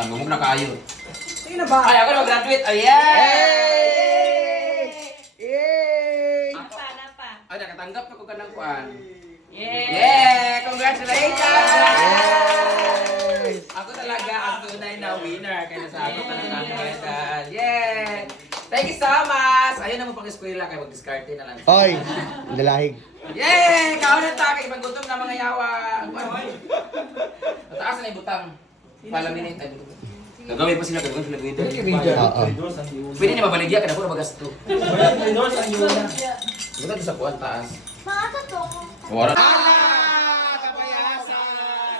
Nangumog na kayo. Sige na ba? Ay, ako na graduate. Ay, yay! Yay! Ay, nakatanggap na ko ka ng kuan. Yay! Yeah! Congratulations! Yay! Ako talaga ang tunay na winner. Kaya nasagot na ng medal. Yeah! Thank you so much! Ayun naman pang-eskwela kaya mag-discarte na lang. Hoy, lalahig. Yay! Kaunan ta kay ibang gutom na mga yawa. Mataas na ibutang. Palaminate tayo. Gagawin pa sila gagawin sila video. Oo. Pwede niya mabaligya kada puro magasto. Buta sa kuan taas. Mga to. Wala. Kapayasan!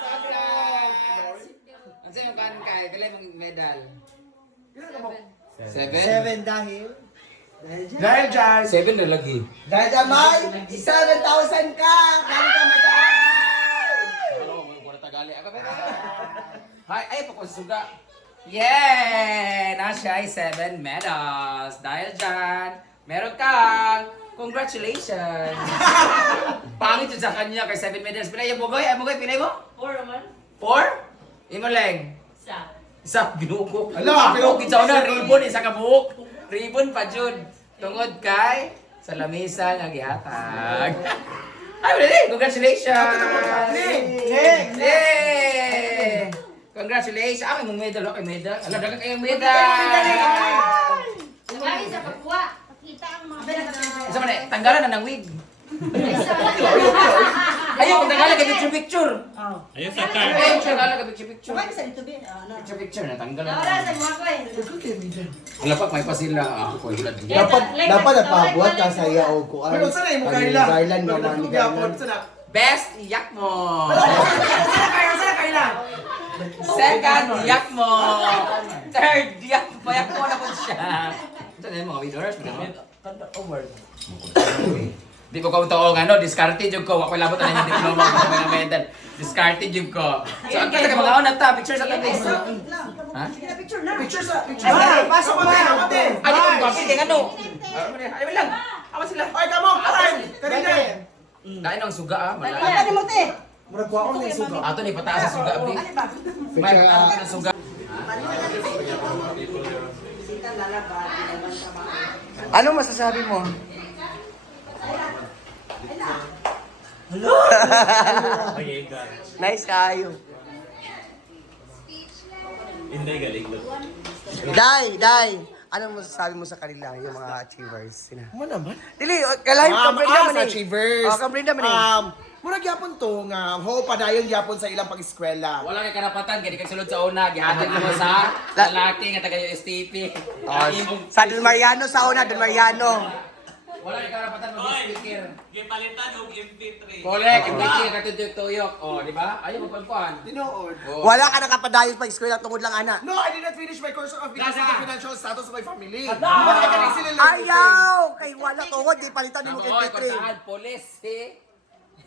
Ano sa'yo kan kay? Pila mong medal? 7? 7 dahil? Dahil dyan. 7 na lagi. Dahil dyan, May! 7,000 ka! Dahil ka medal! Ano mo yung tagali? Ako ba? Hay, ay pa ko suga. Yay! Nasya ay 7 medals. Dahil dyan, meron kang congratulations! Pangit yun sa kanya kay 7 medals. Pinay yung bugoy? Ay bugoy, pinay mo? 4 naman. 4? Imo lang. Sa. Isa binuko. Ala, Ako kitsa na ribbon isa ka buhok. Ribbon pa jud. Tungod kay sa lamisa nga gihatag. Ay, really? Congratulations! Yay! Congratulations! Ako yung medal, okay medal. Ala, dagang kayong medal! Lagi sa kapwa. Pakita ang mga Isa man eh, tanggalan na ng wig. Ayaw, tanggalan ka picture-picture. Ayun sa card. Ayaw, tanggalan ka picture-picture. Bakit sa dito bin? Ano? Picture-picture na, tanggalan. Ahora sa mga ko eh. Wala pa, may pa sila. Ako, wala din. Dapat napabuhat ka sa iya o kuan. Pero saan na yung mukha nila? Garland nga mga ni Garland. Best iyak mo! Sana kaila. Second, iyak mo! Third, iyak mo! Payak mo na po siya. Ito na yung mga winners. Di ko kung taong ano, discarded yung ko. Wako labot na yung diploma ko sa mga medal. Discarded yung ko. So, ang kata ka mga una ta, picture sa tabi. Ha? Picture na. Picture sa. Ay, pasok ba? Kapatid. Ay, di ko kapit yung ano. Ay, lang. Awa sila. Ay, kamo. Ay, kanina. Dahil ang suga ah. Ano Malaki. mo te? Murag ko ako na yung suga. Ato ni pataas sa suga. Abdi. May Picture pataas na suga. Ano masasabi mo? Okay, God. Nice kayo. Hindi galing. Day! Ano masasabi mo sa kanila, yung mga achievers? Sina? Mo naman. Dili, kalahin comprehend naman sa eh. achievers. Oh, comprehend naman eh. Murag yapon to nga ho padayon yapon sa ilang pag-eskwela. Wala kay karapatan, kaya di kay sulod sa una, gihatid mo sa lalaki nga taga USTP. Sa Don Mariano, sa una, Don Mariano. Wala kay karapatan mag-speaker. Gipalitan og MP3. Kolek, yung biki nga tuyok-tuyok. Oh, di ba? Ayaw magpagpuan. Tinuod. Oh. Wala ka nakapadayon pag eskwela tungod lang, ana. No, I did not finish my course of because of the Nasa? financial status of my family. Bakit ka nang sila lang? Ayaw! Kay wala tungod, di palitan ni mo kay Nakoy, Petri. kontahan, polis, eh.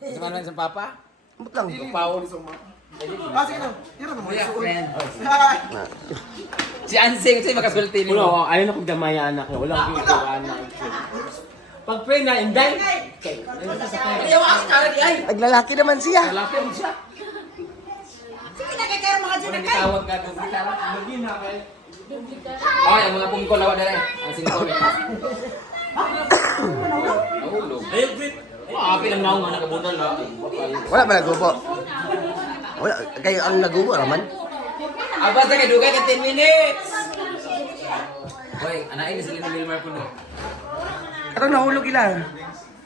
Sa mga sa papa? Ambot lang. Pao. Ah, sige na. Yan na Kuya, naman. friend. Si Ansing, kasi makasulti mo. Uno, ayun ako gamaya anak ko. Walang anak. Pag pray na, inday. Ayaw ako kara di ay. Naglalaki naman siya. Lalaki mo siya. Sige na kay kayo mga Wala dyan ni tawag ka doon. Ay, ang mga pungko lawa dere. Ang singko. Nahulog. Ayun, Brit. Api lang naong anak kabunal na. Wala ba nagubo? Wala, kayo ang nagubo naman. Abas na kay dugay ka 10 minutes. Hoy, anain ni sila ni Milmar puno. Atong nahulog ilan.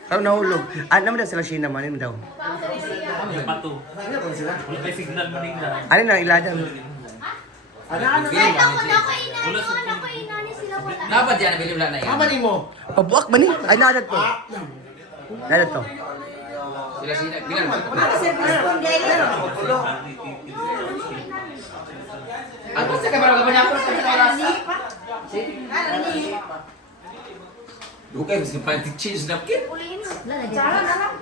Atong nahulog. Ano naman daw sila Sheena man daw. Yung pato. Wala may signal mo rin na. Ano na iladan? Ako na ko inani sila wala. Dapat yan nabili wala na yan. Amanin mo. Pabuak ba ni? Ay nadat to. Nadat to. Sila sila bilang. Ano sa kamera ka ba niya ako sa oras? Dugay mas pa cheese napkin. Ulihin mo. Tsara na lang.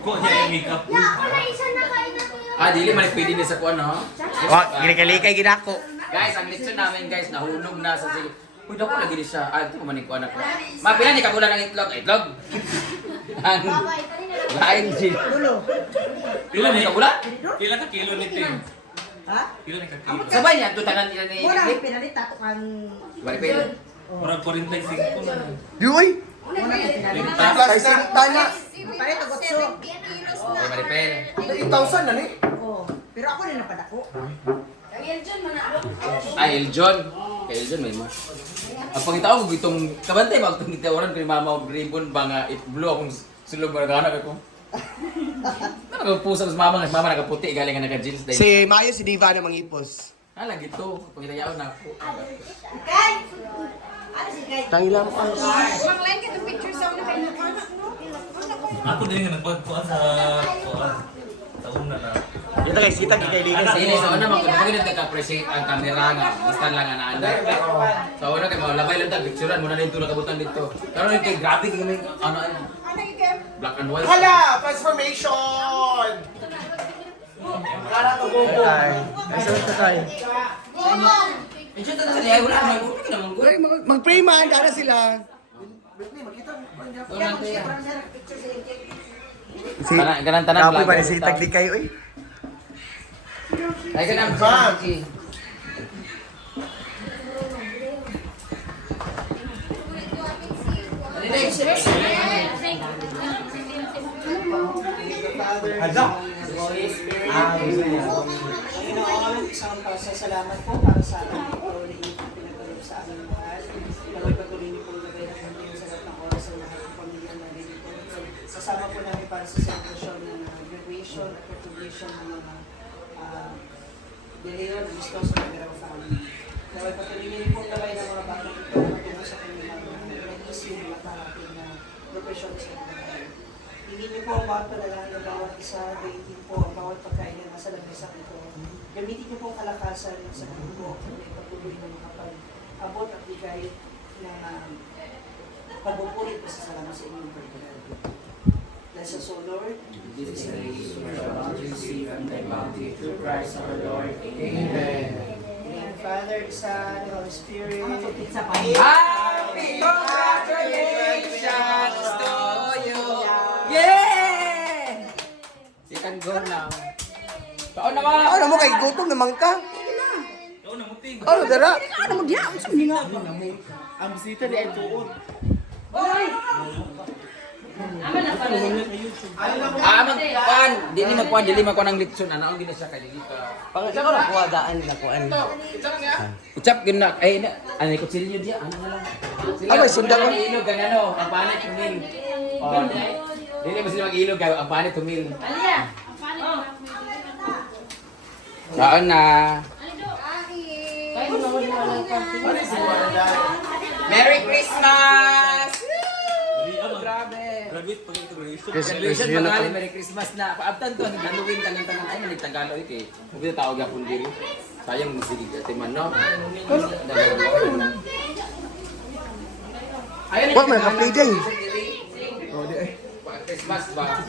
Kung niya yung makeup. Ya, ako na isa na kayo na kuya. Dili man pwede ni sa kuan no. Wa, gilikay ginako. Guys, ang leksyon namin guys nahulog na sa sige. Uy, dako lagi ni siya. Ito man ni kuan ako. Mapila ni kabulan ng itlog, itlog. Ang Babay, kanina lang. lain si. Pila Ni ni? kabulan? Pila ka kilo nito yun? Ha? Sabay niya, tutanan nila ni Muna, Nick. pinalit ako kang... Maripel. Murag 45 na. Di uy! Muna, pinalit. Plus na tana. Palit ako so. Kay Maripel. 8,000 na ni. Oo. Pero ako rin napadako. Ay, Eljon. Kay Eljon may mo. Ang pangitaw ko itong kabantay ba itong gitawaran kay mama og ribbon ba nga blue akong sulog mo naghanap ako. Nagpusa sa mama nagaputi galing nga naka-jeans dahil. Si Mayo, si Diva na mangipos. Hala gito, pangitayaw na ako. Kay! Ano si Kay? Tangilam pa. Ako din nga nagpagkuhan sa taon na. Kita guys, kita kay Ligas. Sige, so ano man kung nagka-appreciate ang camera nga, basta lang nga naanda. So ano kay mga labay lang ta picturean mo na din tulog kabutan dito. Pero yung kay graphic kami ano black and white. Hala! Transformation! Ay, so tatay. Medyo ta niya wala na mo naman ko. Mag-pray man, dara sila. Si Ganang tanan Kapoy ba ni si Taglikay oy? Ay ganang Ma'am. Panginoon, isang pasasalamat po para sa ating ito na iyong pinagkaloob sa aming mahal. Naway patuloy niyo po gabay ng konting sa lahat ng oras sa lahat ng pamilya na rin po. Kasama po namin para sa celebration ng graduation at recognition ng mga Deleo na gusto sa Camarao family. Naway patuloy niyo po gabay ng mga batang ito patungo sa kanilang nag-isip at ating profession sa Camarao. Hingin niyo po ang bawat panalangin ng bawat isa, gamitin po ang bawat pagkain na nasa lamesa ito. Gamitin niyo po ang kalakasan sa grupo na ipatuloy na makapag-abot at bigay ng pagpupulit po sa salamat sa inyong pagkain. Bless us, O Lord. This is where our receive and thy bounty through Christ our Lord. Amen. And Father, Son, Holy Spirit. Happy congratulations to you. Yeah! You can go now. Taon naman. Ano mo kay gutom naman ka? Taon na muting. Ano dara? Ano mo diya? Ang sabi nga. Ang bisita ni Tuon. Magkuhan. Dili magkuhan ng litson. Ano ang gina siya kay dito? Pang sa ko nakuha daan nakuan. Ucap gina. Ay, ano yung kutsilyo diya? Ano na lang? Ano, sundan ko? Ilog, ganano. Ang panit tumil. Oh, dili mo sila mag-ilog. Ang panit tumil. Taon na. Merry Christmas! Grabe. Graduate pag graduation. Graduation pangalan, Merry Christmas na. Paabtan to, ang Halloween, talang-talang. Ay, nagtagalo ito eh. Huwag ito tawag akong diri. Sayang musilig at man, no? Ayun, Wag man ka-play day. Christmas ba?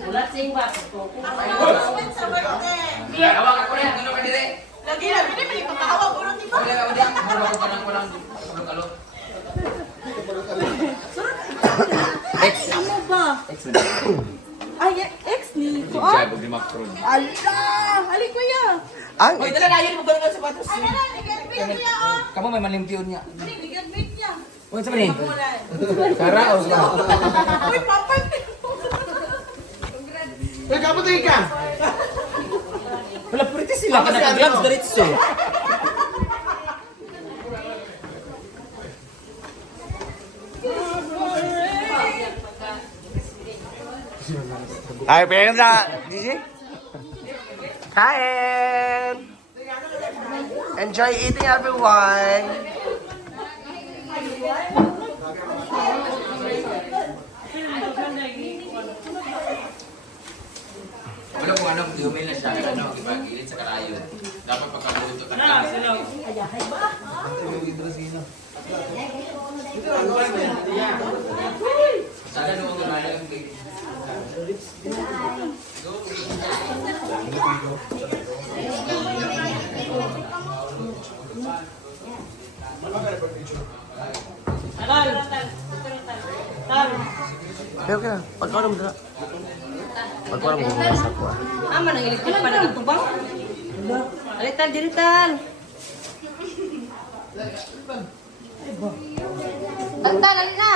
Awag ako rin, ano ka dire? Lagi lang, hindi pa ipapahawag ko ng tipo. Wala ka diyan, mura ko pa lang kalo. X. Ano ba? X na. Ay, ex ni Jab ni Macron. Allah! Ali kuya! Ang Oy, dala na yun mo ganun sa sapatos. Ano na, nag-admit niya oh! Kamu may malimpiyon niya. Nag-admit niya! Oy, sa manin. Karaos ba? Uy, papay! Nagkapatay ka! Wala pretty sila ka naka-gloves diretso. Ay, pero na, DJ. Kain! Enjoy eating, everyone! Wala kung ano, humil na siya, ano, ibagilid sa karayo. Dapat pagkabuto ka na. Sana nung gumala yung cake. Pero kaya, pagkawa mo dala. Pagkawa mo sa kuha. Ama nang electric pa na ito ba? Diritan, diritan. Basta, lali na.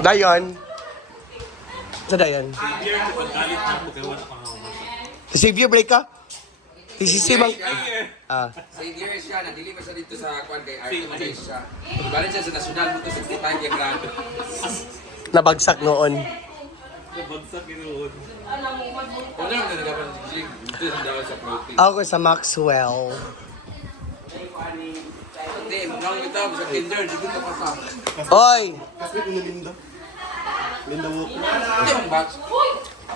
Dayon. Sa Dayon. Xavier, break ka? Isisimang... Ah. Savior siya, nadili pa siya dito sa kwan kay Arte Malaysia. Balik siya sa national dito 65 yung grado. Nabagsak noon. Kung ano na nagapan si dito sa daw sa protein. Ako sa Maxwell. Hindi, nang ito sa kinder, dito ka pa sa. Oy! Hindi mong batch.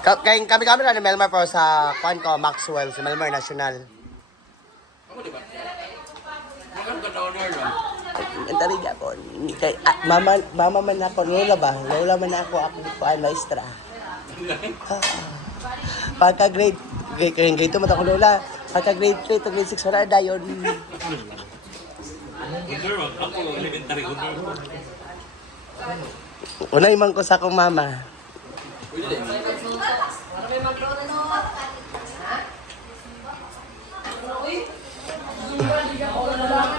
Kami na ni Melmar pero sa kwan ko, Maxwell, sa Melmar National. Ako di ba? Makan ka downer lang. Mentari niya ako. Mama man ako, lola ba? Lola man ako maestra. Pagka grade 2 man ako lola. Pagka grade 3 to grade 6 wala dayon. Ako, elementary honor. Unay man ko sa akong mama. Pwede din.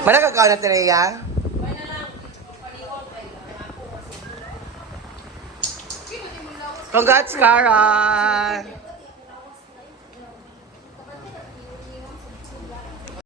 Manakakaw na Tereya? Congrats, Cara!